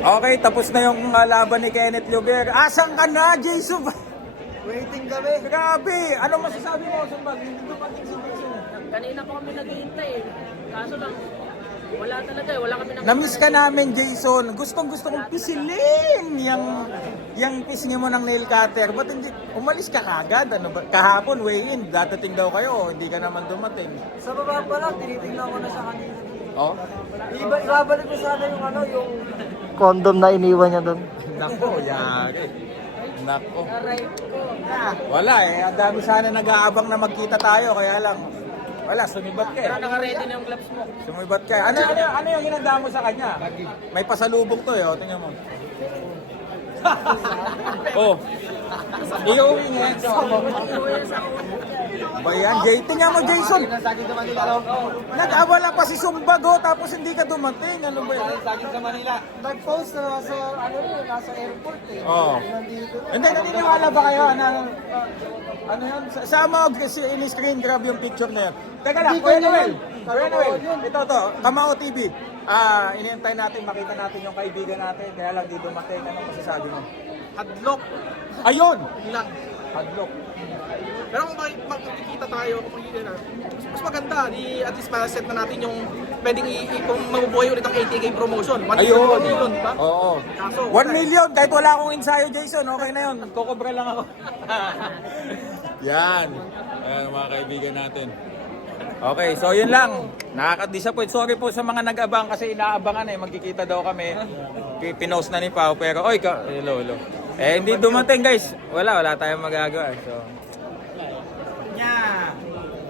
Okay, tapos na yung laban ni Kenneth Luger. Asan ka na, Jason? Waiting kami. Grabe! Ano masasabi mo, Sumbag? Hindi dumating si Jason. Kanina pa kami naghihintay eh. Kaso lang, wala talaga eh. Wala kami Namiss ka namin, Jason. Gustong-gusto kong pisilin yung pisngi mo ng nail cutter. Ba't hindi? Umalis ka kagad. Ano ba? Kahapon, weigh-in. Dadating daw kayo. Hindi ka naman dumating. Sa baba pa lang, tinitingnan ko na siya kanina. Oh? Ibabalik ko sana yung ano, yung condom na iniwan niya doon. Nako, yari. Nako. Aray ko. Wala eh. Ang dami sana nag-aabang na magkita tayo. Kaya lang, wala, sumibat ka eh. Naka-ready na yung gloves mo. Sumibat ka. Ano yung hinanda mo sa kanya? May pasalubong to eh. O, tingnan mo. Oh. Ikaw ingin. Ba yan? Tingnan mo, Jason. Nag-awala pa si Sumbag oh, tapos hindi ka dumating. Ano ba yan? Nag-post na nasa, ano yun, nasa airport eh. Oo. Nandito na. Hindi, naniniwala ba kayo? Ano yun? Sama kasi in-screen grab yung picture na yun. Teka lang, Hindi Kuya ko Noel. yun. Kuya Noel, ito to, Kamao TV. Inihintay natin, makita natin yung kaibigan natin. Kaya lang di dumating. Anong masasabi mo? Hadlock Ayun! lang. Hadlock. Pero kung makikita tayo, kung makikita na, mas maganda, at least ma-set na natin yung pwedeng kung mabubuhay ulit ang 80K promotion. 1 Ayun! million, ba? Oo. Kaso, 1 million, kahit wala akong ensayo, Jason. Okay na yun. Kukubra lang ako. Yan. Ayan, mga kaibigan natin. Okay, so yun lang. Nakaka-disappoint. Sorry po sa mga nag-abang kasi inaabangan eh. Magkikita daw kami. Pinost na ni Pao. Pero, oy, hello. Eh, hindi dumating guys. Wala tayong magagawa. So,